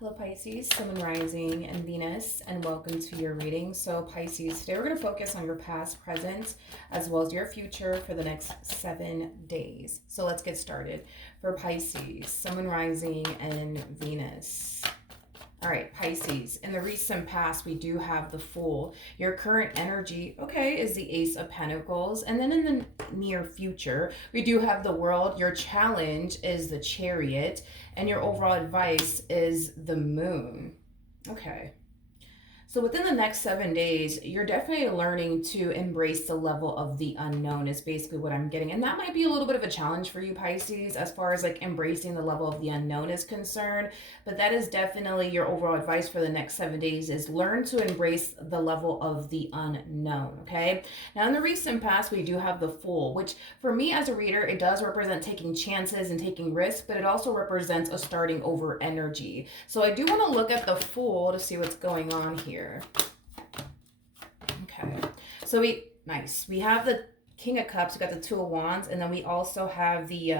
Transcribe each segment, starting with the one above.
Hello Pisces, Sun, Rising, and Venus, and welcome to your reading. So Pisces, today we're going to focus on your past, present, as well as your future for the next 7 days. So let's get started. For Pisces, Sun, Rising, and Venus. All right, Pisces, in the recent past, we do have the Fool. Your current energy, okay, is the Ace of Pentacles. And then in the near future, we do have the World. Your challenge is the Chariot. And your overall advice is the Moon. Okay. So within the next 7 days, you're definitely learning to embrace the level of the unknown is basically what I'm getting. And that might be a little bit of a challenge for you, Pisces, as far as like embracing the level of the unknown is concerned. But that is definitely your overall advice for the next 7 days is learn to embrace the level of the unknown, okay? Now in the recent past, we do have the Fool, which for me as a reader, it does represent taking chances and taking risks, but it also represents a starting over energy. So I do want to look at the Fool to see what's going on here. Okay, so we have the King of Cups, we got the Two of Wands, and then we also have the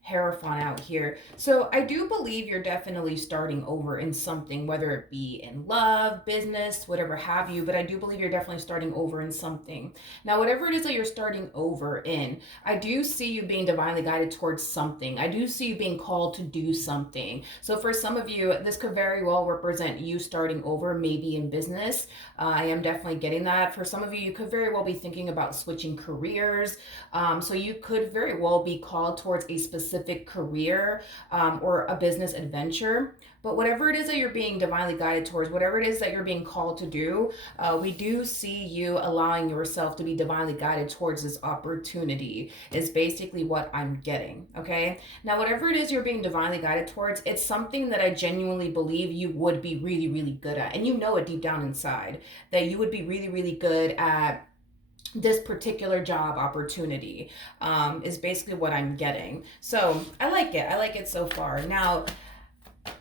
Hierophant out here. So I do believe you're definitely starting over in something, whether it be in love, business, whatever have you, but I do believe you're definitely starting over in something. Now, whatever it is that you're starting over in, I do see you being divinely guided towards something. I do see you being called to do something. So for some of you, this could very well represent you starting over, maybe in business. I am definitely getting that. For some of you, you could very well be thinking about switching careers. So you could very well be called towards a specific career or a business adventure. But whatever it is that you're being divinely guided towards, whatever it is that you're being called to do, we do see you allowing yourself to be divinely guided towards this opportunity is basically what I'm getting, okay? Now, whatever it is you're being divinely guided towards, it's something that I genuinely believe you would be really, really good at. And you know it deep down inside that you would be really, really good at this particular job opportunity is basically what I'm getting. So I like it. I like it so far. Now,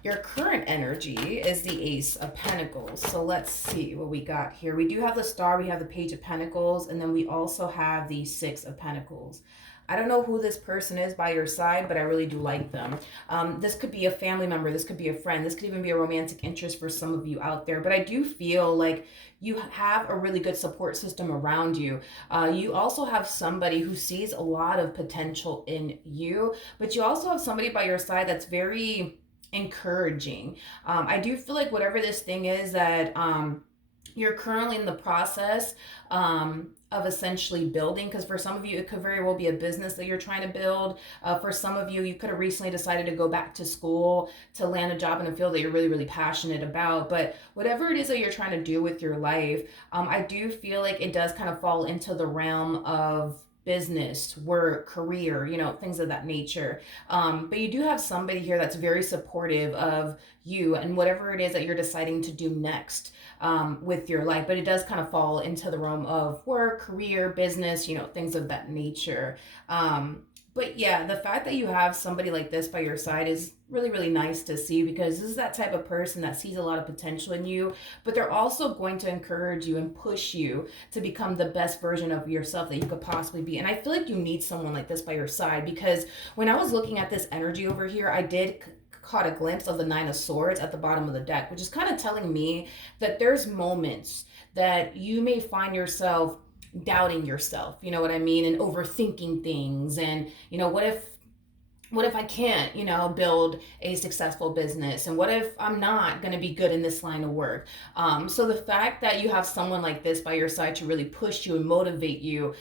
your current energy is the Ace of Pentacles. So let's see what we got here. We do have the Star, we have the Page of Pentacles, and then we also have the Six of Pentacles. I don't know who this person is by your side, but I really do like them. This could be a family member. This could be a friend. This could even be a romantic interest for some of you out there. But I do feel like you have a really good support system around you. You also have somebody who sees a lot of potential in you, but you also have somebody by your side that's very encouraging. I do feel like whatever this thing is that you're currently in the process of essentially building, because for some of you it could very well be a business that you're trying to build. For some of you, you could have recently decided to go back to school to land a job in a field that you're really, really passionate about. But whatever it is that you're trying to do with your life, I do feel like it does kind of fall into the realm of business, work, career, things of that nature. But you do have somebody here that's very supportive of you and whatever it is that you're deciding to do next with your life. But it does kind of fall into the realm of work, career, business, things of that nature. But yeah, the fact that you have somebody like this by your side is really, really nice to see, because this is that type of person that sees a lot of potential in you, but they're also going to encourage you and push you to become the best version of yourself that you could possibly be. And I feel like you need someone like this by your side, because when I was looking at this energy over here, I did caught a glimpse of the Nine of Swords at the bottom of the deck, which is kind of telling me that there's moments that you may find yourself doubting yourself, you know what I mean, and overthinking things. And what if I can't, build a successful business? And what if I'm not going to be good in this line of work? So the fact that you have someone like this by your side to really push you and motivate you,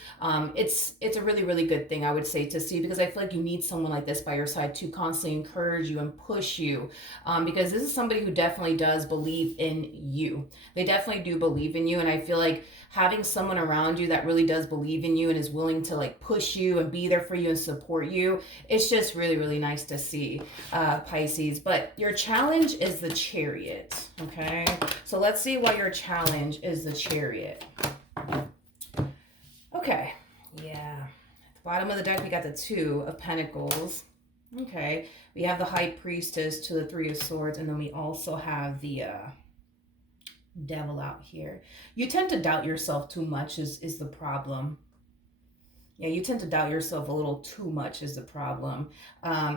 it's a really, really good thing, I would say, to see, because I feel like you need someone like this by your side to constantly encourage you and push you, because this is somebody who definitely does believe in you. They definitely do believe in you. And I feel like having someone around you that really does believe in you and is willing to like push you and be there for you and support you, it's just really, really nice to see, Pisces. But your challenge is the Chariot, okay? So let's see why your challenge is the Chariot. Okay, yeah. At the bottom of the deck, we got the Two of Pentacles. Okay, we have the High Priestess to the Three of Swords, and then we also have the Devil out here. You tend to doubt yourself too much is the problem. Yeah, you tend to doubt yourself a little too much is the problem.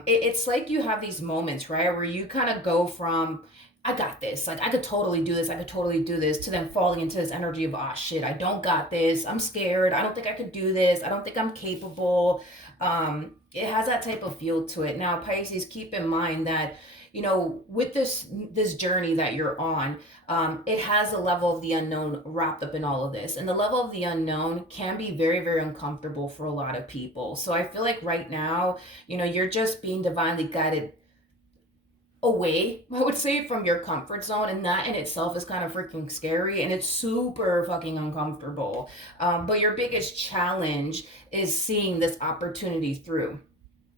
It's like you have these moments, right, where you kind of go from, I got this, like I could totally do this, I could totally do this, to then falling into this energy of, ah, shit, I don't got this, I'm scared, I don't think I could do this, I don't think I'm capable. It has that type of feel to it. Now, Pisces, keep in mind that, with this journey that you're on, it has a level of the unknown wrapped up in all of this. And the level of the unknown can be very, very uncomfortable for a lot of people. So I feel like right now, you're just being divinely guided away, I would say, from your comfort zone. And that in itself is kind of freaking scary and it's super fucking uncomfortable. But your biggest challenge is seeing this opportunity through,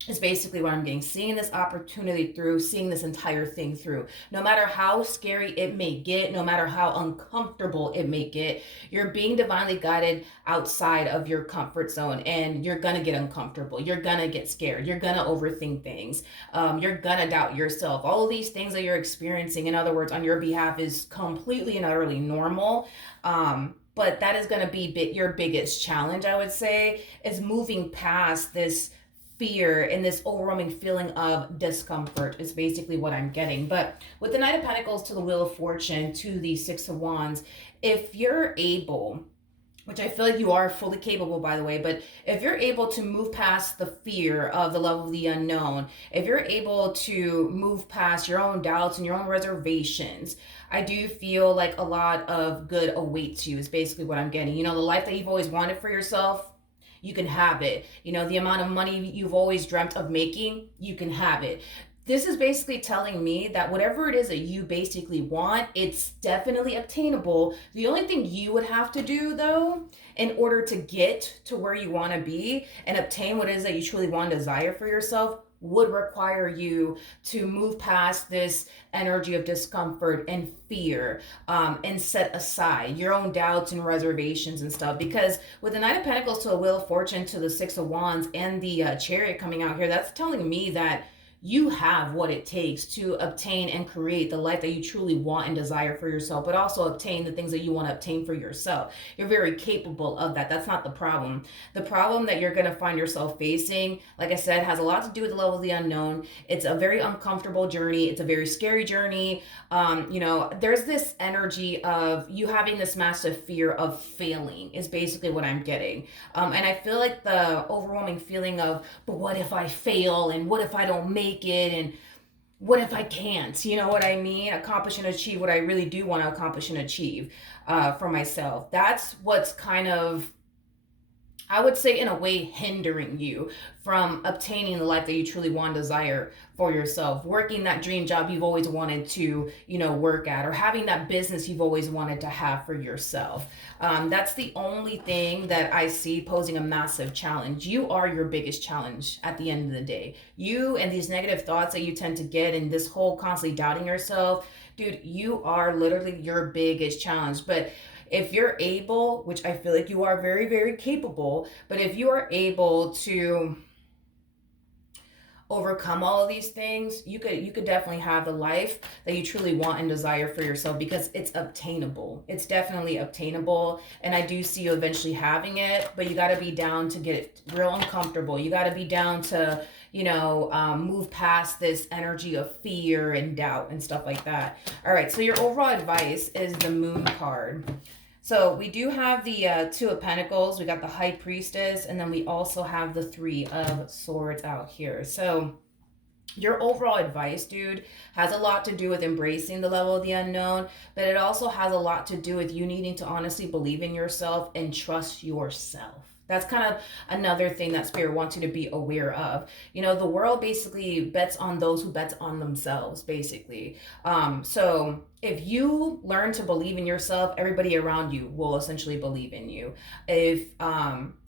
is basically what I'm getting. Seeing this opportunity through, seeing this entire thing through. No matter how scary it may get, no matter how uncomfortable it may get, you're being divinely guided outside of your comfort zone, and you're gonna get uncomfortable. You're gonna get scared. You're gonna overthink things. You're gonna doubt yourself. All of these things that you're experiencing, in other words, on your behalf, is completely and utterly normal. But that is going to be your biggest challenge, I would say, is moving past this fear and this overwhelming feeling of discomfort is basically what I'm getting. But with the Knight of Pentacles to the Wheel of Fortune to the Six of Wands, if you're able, which I feel like you are fully capable, by the way, but if you're able to move past the fear of the level of the unknown, if you're able to move past your own doubts and your own reservations, I do feel like a lot of good awaits you, is basically what I'm getting. The life that you've always wanted for yourself, you can have it. The amount of money you've always dreamt of making, you can have it. This is basically telling me that whatever it is that you basically want, it's definitely obtainable. The only thing you would have to do, though, in order to get to where you want to be and obtain what it is that you truly want and desire for yourself, would require you to move past this energy of discomfort and fear, and set aside your own doubts and reservations and stuff. Because with the Knight of Pentacles to the Wheel of Fortune to the Six of Wands and the Chariot coming out here, that's telling me that you have what it takes to obtain and create the life that you truly want and desire for yourself, but also obtain the things that you want to obtain for yourself. You're very capable of that. That's not the problem. The problem that you're going to find yourself facing, like I said, has a lot to do with the level of the unknown. It's a very uncomfortable journey. It's a very scary journey. There's this energy of you having this massive fear of failing, is basically what I'm getting. And I feel like the overwhelming feeling of, but what if I fail? And what if I don't make it? And what if I can't? You know what I mean? Accomplish and achieve what I really do want to accomplish and achieve for myself. That's what's kind of, I would say, in a way, hindering you from obtaining the life that you truly want and desire for yourself, working that dream job you've always wanted to, work at, or having that business you've always wanted to have for yourself. That's the only thing that I see posing a massive challenge. You are your biggest challenge at the end of the day. You and these negative thoughts that you tend to get, and this whole constantly doubting yourself, dude, you are literally your biggest challenge. But if you're able, which I feel like you are very, very capable, but if you are able to overcome all of these things, you could definitely have the life that you truly want and desire for yourself, because it's obtainable. It's definitely obtainable, and I do see you eventually having it, but you got to be down to get real uncomfortable. You got to be down to move past this energy of fear and doubt and stuff like that. All right, so your overall advice is the Moon card. So we do have the Two of Pentacles, we got the High Priestess, and then we also have the Three of Swords out here. So your overall advice, dude, has a lot to do with embracing the level of the unknown, but it also has a lot to do with you needing to honestly believe in yourself and trust yourself. That's kind of another thing that Spirit wants you to be aware of. The world basically bets on those who bet on themselves, basically. So if you learn to believe in yourself, everybody around you will essentially believe in you. If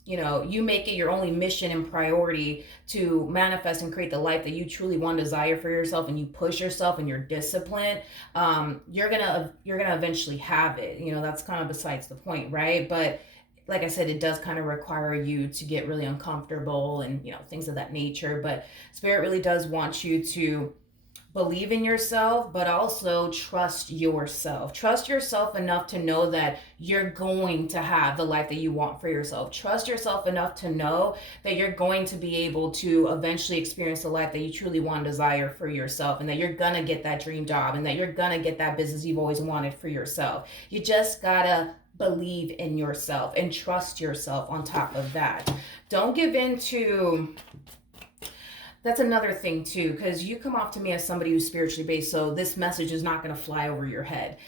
you make it your only mission and priority to manifest and create the life that you truly want to desire for yourself, and you push yourself and you're disciplined, you're gonna eventually have it. That's kind of besides the point, right? But like I said, it does kind of require you to get really uncomfortable and things of that nature. But Spirit really does want you to believe in yourself, but also trust yourself. Trust yourself enough to know that you're going to have the life that you want for yourself. Trust yourself enough to know that you're going to be able to eventually experience the life that you truly want and desire for yourself, and that you're gonna get that dream job, and that you're gonna get that business you've always wanted for yourself. You just gotta believe in yourself and trust yourself on top of that. Don't give in to, that's another thing too, because you come off to me as somebody who's spiritually based, so this message is not going to fly over your head.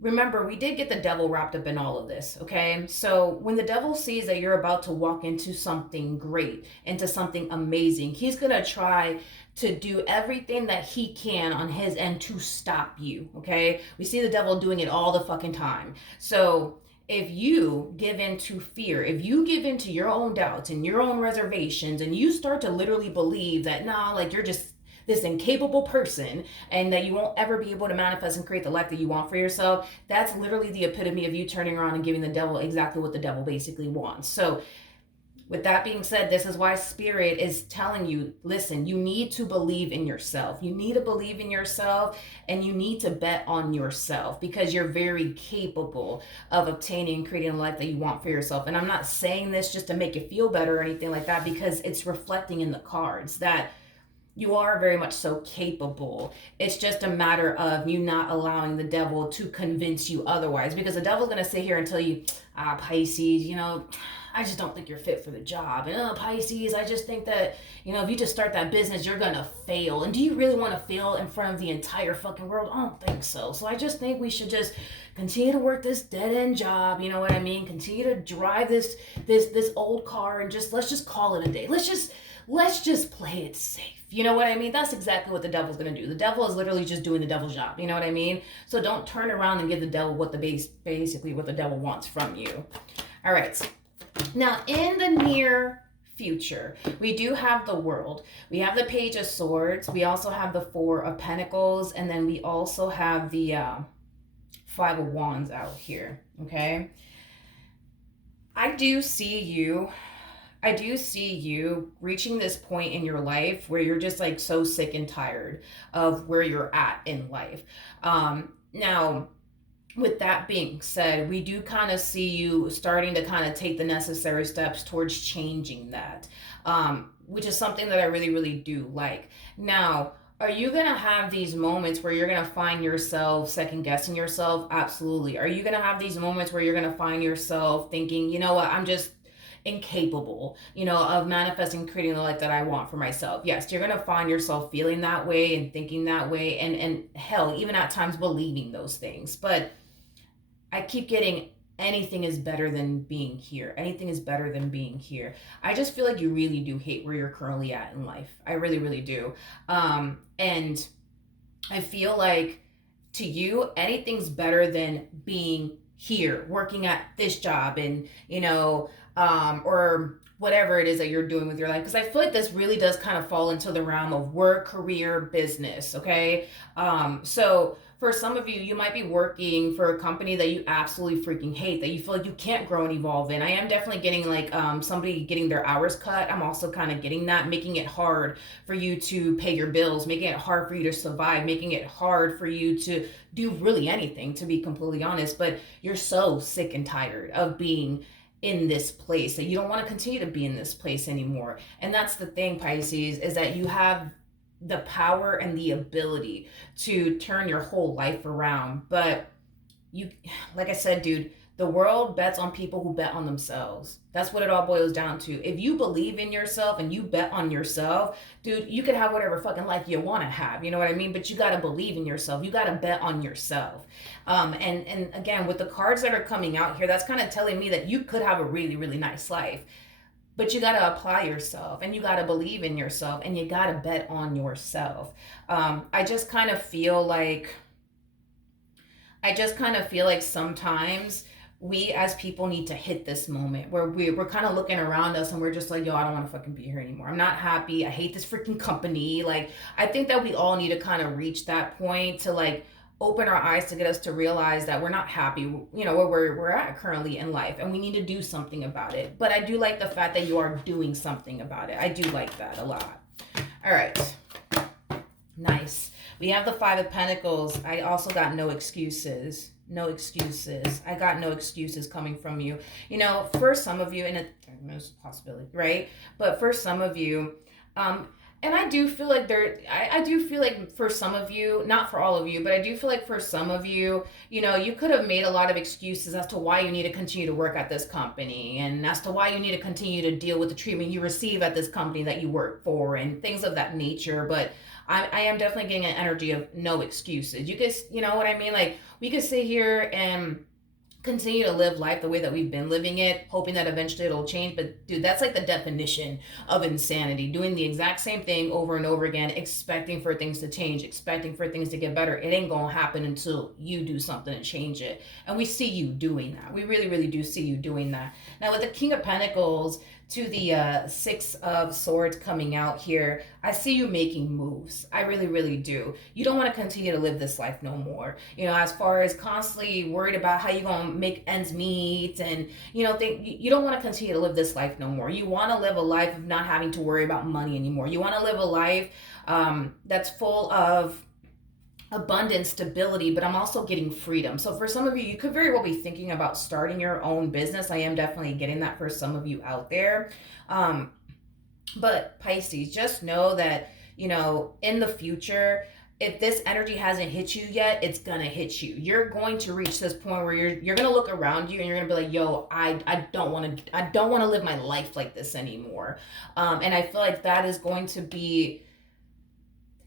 Remember, we did get the devil wrapped up in all of this, okay? So when the devil sees that you're about to walk into something great, into something amazing, he's going to try to do everything that he can on his end to stop you, okay? We see the devil doing it all the fucking time. So if you give in to fear, if you give in to your own doubts and your own reservations, and you start to literally believe that, nah, like you're just this incapable person and that you won't ever be able to manifest and create the life that you want for yourself, that's literally the epitome of you turning around and giving the devil exactly what the devil basically wants. So with that being said, this is why Spirit is telling you, listen, you need to believe in yourself. You need to believe in yourself, and you need to bet on yourself, because you're very capable of obtaining and creating a life that you want for yourself. And I'm not saying this just to make you feel better or anything like that, because it's reflecting in the cards that you are very much so capable. It's just a matter of you not allowing the devil to convince you otherwise, because the devil's going to sit here and tell you, Pisces, I just don't think you're fit for the job. And Pisces, I just think that, if you just start that business, you're going to fail. And do you really want to fail in front of the entire fucking world? I don't think so. So I just think we should just continue to work this dead end job. You know what I mean? Continue to drive this old car, and let's just call it a day. Let's just play it safe. You know what I mean? That's exactly what the devil's going to do. The devil is literally just doing the devil's job. You know what I mean? So don't turn around and give the devil basically what the devil wants from you. All right. Now, in the near future, we do have the World. We have the Page of Swords. We also have the Four of Pentacles. And then we also have the Five of Wands out here. Okay? I do see you reaching this point in your life where you're just like so sick and tired of where you're at in life. Now, with that being said, we do kind of see you starting to kind of take the necessary steps towards changing that, which is something that I really, really do like. Now, are you going to have these moments where you're going to find yourself second guessing yourself? Absolutely. Are you going to have these moments where you're going to find yourself thinking, you know what, I'm just incapable, of manifesting, creating the life that I want for myself? Yes, you're going to find yourself feeling that way and thinking that way, and hell, even at times believing those things. But I keep getting, anything is better than being here. Anything is better than being here. I just feel like you really do hate where you're currently at in life. I really, really do. And I feel like to you, anything's better than being here, working at this job, and, or whatever it is that you're doing with your life. Because I feel like this really does kind of fall into the realm of work, career, business. Okay. So for some of you, you might be working for a company that you absolutely freaking hate, that you feel like you can't grow and evolve in. I am definitely getting like somebody getting their hours cut. I'm also kind of getting that, making it hard for you to pay your bills, making it hard for you to survive, making it hard for you to do really anything, to be completely honest. But you're so sick and tired of being in this place that you don't want to continue to be in this place anymore. And that's the thing, Pisces, is that you have the power and the ability to turn your whole life around. But you, like I said, dude, the world bets on people who bet on themselves. That's what it all boils down to. If you believe in yourself and you bet on yourself, dude, you can have whatever fucking life you want to have. You know what I mean? But you got to believe in yourself. You got to bet on yourself. And again, with the cards that are coming out here, that's kind of telling me that you could have a really, really nice life. But you got to apply yourself, and you got to believe in yourself, and you got to bet on yourself. I just kind of feel like sometimes we as people need to hit this moment where we're kind of looking around us and we're just like, yo, I don't want to fucking be here anymore. I'm not happy. I hate this freaking company. Like, I think that we all need to kind of reach that point to like open our eyes to get us to realize that we're not happy, where we're at currently in life, and we need to do something about it. But I do like the fact that you are doing something about it. I do like that a lot. All right. Nice. We have the Five of Pentacles. I also got no excuses. No excuses. I got no excuses coming from you. You know, for some of you, and it's a possibility, right? But for some of you, um, and I do feel like I do feel like for some of you, not for all of you, but I do feel like for some of you, you know, you could have made a lot of excuses as to why you need to continue to work at this company and as to why you need to continue to deal with the treatment you receive at this company that you work for and things of that nature. But I am definitely getting an energy of no excuses. You could, you know what I mean? Like, we could sit here and continue to live life the way that we've been living it, hoping that eventually it'll change. But dude, that's like the definition of insanity. Doing the exact same thing over and over again, expecting for things to change, expecting for things to get better. It ain't gonna happen until you do something to change it. And we see you doing that. We really, really do see you doing that. Now with the King of Pentacles to the Six of Swords coming out here, I see you making moves. I really, really do. You don't want to continue to live this life no more. You know, as far as constantly worried about how you're going to make ends meet and, you know, you don't want to continue to live this life no more. You want to live a life of not having to worry about money anymore. You want to live a life that's full of abundance, stability, but I'm also getting freedom. So for some of you, you could very well be thinking about starting your own business. I am definitely getting that for some of you out there. Um, but Pisces, just know that, you know, in the future, if this energy hasn't hit you yet, it's gonna hit you. You're going to reach this point where you're gonna look around you and you're gonna be like, yo, I don't wanna live my life like this anymore. And I feel like that is going to be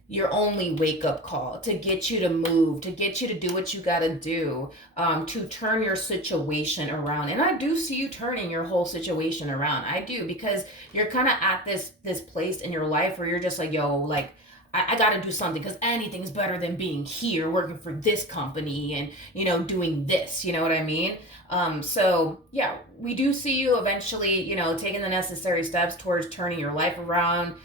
your only wake up call to get you to move, to get you to do what you got to do, to turn your situation around. And I do see you turning your whole situation around. I do, because you're kind of at this place in your life where you're just like, yo, like, I got to do something because anything's better than being here working for this company and, you know, doing this. You know what I mean? So yeah, we do see you eventually, you know, taking the necessary steps towards turning your life around.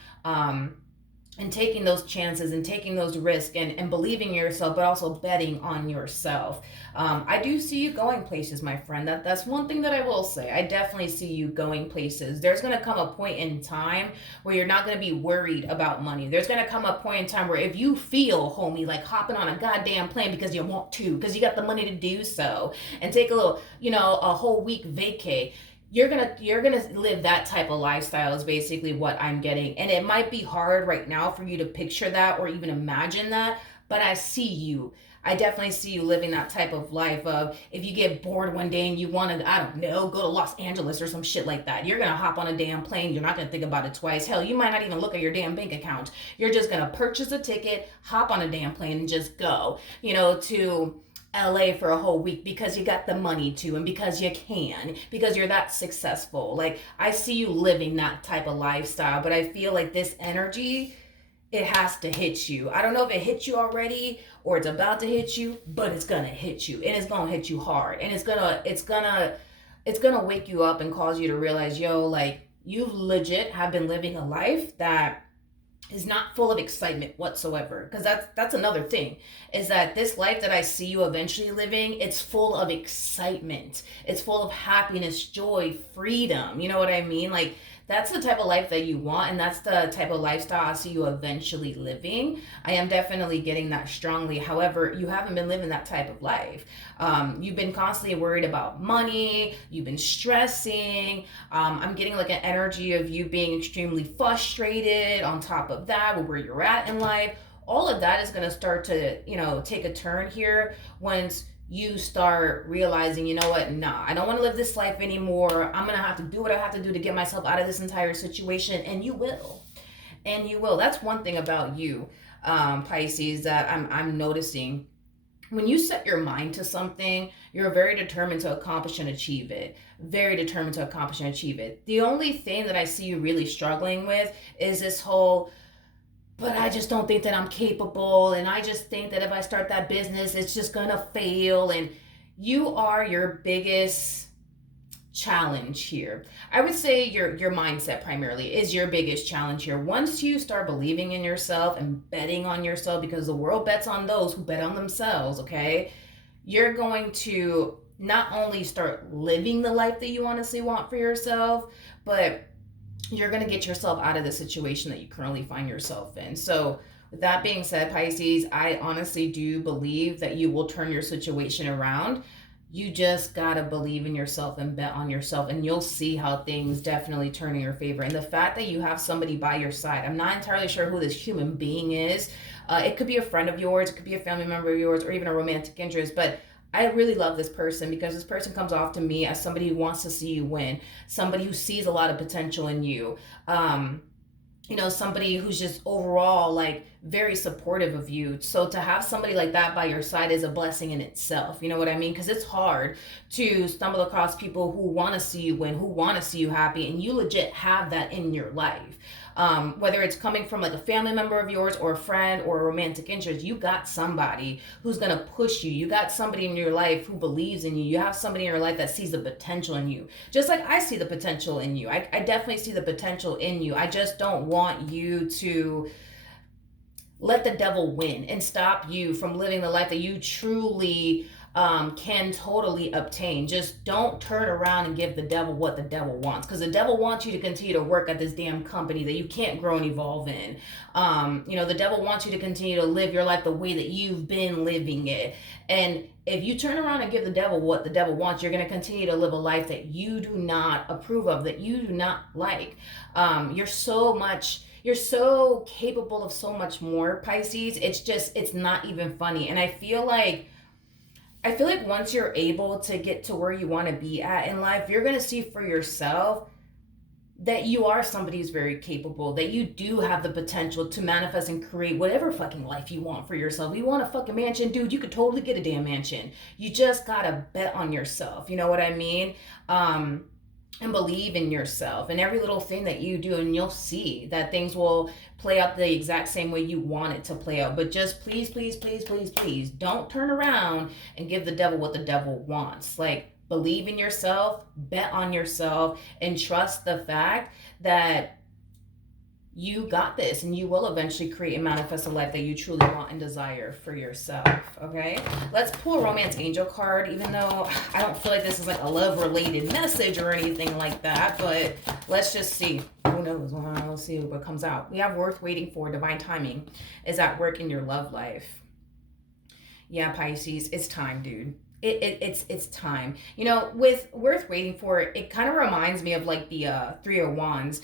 And taking those chances and taking those risks and believing in yourself, but also betting on yourself. I do see you going places, my friend. That's one thing that I will say. I definitely see you going places. There's going to come a point in time where you're not going to be worried about money. There's going to come a point in time where if you feel, homie, like hopping on a goddamn plane because you want to, because you got the money to do so, and take a little, you know, a whole week vacay, you're gonna live that type of lifestyle is basically what I'm getting. And it might be hard right now for you to picture that or even imagine that, but I see you. I definitely see you living that type of life of if you get bored one day and you want to, I don't know, go to Los Angeles or some shit like that. You're going to hop on a damn plane. You're not going to think about it twice. Hell, you might not even look at your damn bank account. You're just going to purchase a ticket, hop on a damn plane and just go, you know, to LA for a whole week because you got the money to and because you can, because you're that successful. Like, I see you living that type of lifestyle, but I feel like this energy, it has to hit you. I don't know if it hit you already or it's about to hit you, but it's gonna hit you and it's gonna hit you hard and it's gonna wake you up and cause you to realize, yo, like, you legit have been living a life that is not full of excitement whatsoever, because that's another thing, is that this life that I see you eventually living, it's full of excitement, it's full of happiness, joy, freedom. You know what I mean? Like, that's the type of life that you want, and that's the type of lifestyle I see you eventually living. I am definitely getting that strongly. However, you haven't been living that type of life. You've been constantly worried about money, you've been stressing. I'm getting like an energy of you being extremely frustrated on top of that with where you're at in life. All of that is going to start to, you know, take a turn here once you start realizing, you know what, nah, I don't want to live this life anymore. I'm going to have to do what I have to do to get myself out of this entire situation. And you will. And you will. That's one thing about you, Pisces, that I'm noticing. When you set your mind to something, you're very determined to accomplish and achieve it. Very determined to accomplish and achieve it. The only thing that I see you really struggling with is this whole, but I just don't think that I'm capable, and I just think that if I start that business, it's just gonna fail. And you are your biggest challenge here. I would say your mindset primarily is your biggest challenge here. Once you start believing in yourself and betting on yourself, because the world bets on those who bet on themselves, okay? You're going to not only start living the life that you honestly want for yourself, but you're going to get yourself out of the situation that you currently find yourself in. So With that being said, Pisces, I honestly do believe that you will turn your situation around. You just gotta believe in yourself and bet on yourself, and you'll see how things definitely turn in your favor. And the fact that you have somebody by your side, I'm not entirely sure who this human being is. It could be a friend of yours, it could be a family member of yours, or even a romantic interest, but I really love this person because this person comes off to me as somebody who wants to see you win, somebody who sees a lot of potential in you. Somebody who's just overall like very supportive of you. So to have somebody like that by your side is a blessing in itself. You know what I mean? Because it's hard to stumble across people who want to see you win, who want to see you happy, and you legit have that in your life. Whether it's coming from like a family member of yours or a friend or a romantic interest, you got somebody who's gonna push you. You got somebody in your life who believes in you. You have somebody in your life that sees the potential in you. Just like I see the potential in you. I definitely see the potential in you. I just don't want you to let the devil win and stop you from living the life that you truly can totally obtain. Just don't turn around and give the devil what the devil wants, because the devil wants you to continue to work at this damn company that you can't grow and evolve in. The devil wants you to continue to live your life the way that you've been living it. And if you turn around and give the devil what the devil wants, you're going to continue to live a life that you do not approve of, that you do not like. You're so capable of so much more, Pisces. It's not even funny. And I feel like once you're able to get to where you want to be at in life, you're going to see for yourself that you are somebody who's very capable, that you do have the potential to manifest and create whatever fucking life you want for yourself. You want a fucking mansion, dude, you could totally get a damn mansion. You just gotta bet on yourself. You know what I mean? And believe in yourself and every little thing that you do, and you'll see that things will play out the exact same way you want it to play out. But just please, please, please, please, please don't turn around and give the devil what the devil wants. Like, believe in yourself, bet on yourself, and trust the fact that you got this, and you will eventually create and manifest a life that you truly want and desire for yourself. Okay, let's pull a romance angel card, even though I don't feel like this is like a love related message or anything like that, but let's just see. Who knows? Let's see what comes out. We have worth waiting for. Divine timing is at work in your love life. Yeah, Pisces, it's time, dude. It's time. With worth waiting for, it kind of reminds me of like the Three of Wands,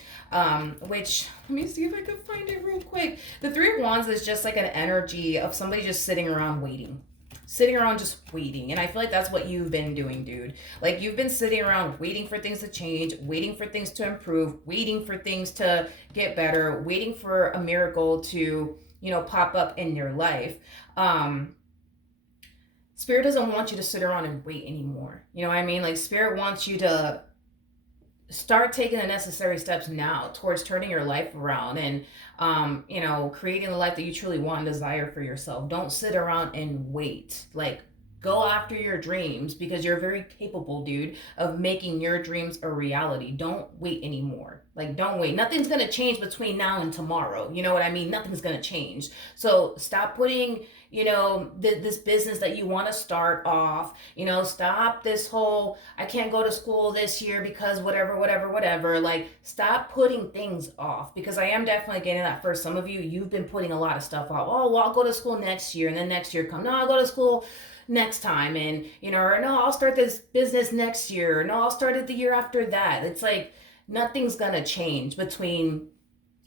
which, let me see if I can find it real quick. The Three of Wands is just like an energy of somebody just sitting around waiting. Sitting around just waiting. And I feel like that's what you've been doing, dude. Like, you've been sitting around waiting for things to change, waiting for things to improve, waiting for things to get better, waiting for a miracle to, pop up in your life. Spirit doesn't want you to sit around and wait anymore. You know what I mean? Like, Spirit wants you to start taking the necessary steps now towards turning your life around and, creating the life that you truly want and desire for yourself. Don't sit around and wait. Like, go after your dreams, because you're very capable, dude, of making your dreams a reality. Don't wait anymore. Like, don't wait. Nothing's going to change between now and tomorrow. You know what I mean? Nothing's going to change. So stop putting, this business that you want to start off, stop this whole, I can't go to school this year because whatever. Like, stop putting things off, because I am definitely getting that for some of you. You've been putting a lot of stuff off. Oh, well, I'll go to school next year. And then next year come, no, I'll go to school next time. And, or no, I'll start this business next year. No, I'll start it the year after that. It's like, nothing's gonna change between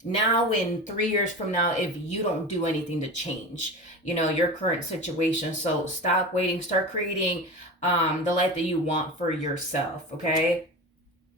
now and 3 years from now if you don't do anything to change, your current situation. So stop waiting, start creating the life that you want for yourself. Okay,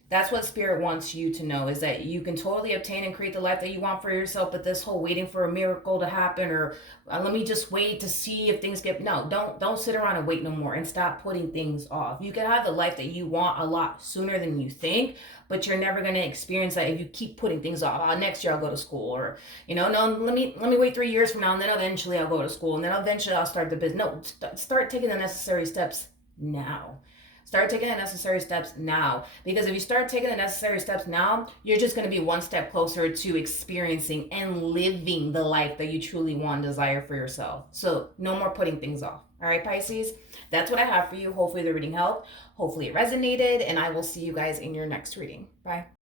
that's what Spirit wants you to know, is that you can totally obtain and create the life that you want for yourself. But this whole waiting for a miracle to happen, or let me just wait to see if things get, no, don't sit around and wait no more, and stop putting things off. You can have the life that you want a lot sooner than you think, but you're never going to experience that if you keep putting things off. Next year I'll go to school, or no, let me wait 3 years from now, and then eventually I'll go to school, and then eventually I'll start the business. No, start taking the necessary steps now. Start taking the necessary steps now, because if you start taking the necessary steps now, you're just going to be one step closer to experiencing and living the life that you truly want and desire for yourself. So no more putting things off. All right, Pisces, that's what I have for you. Hopefully the reading helped. Hopefully it resonated, and I will see you guys in your next reading. Bye.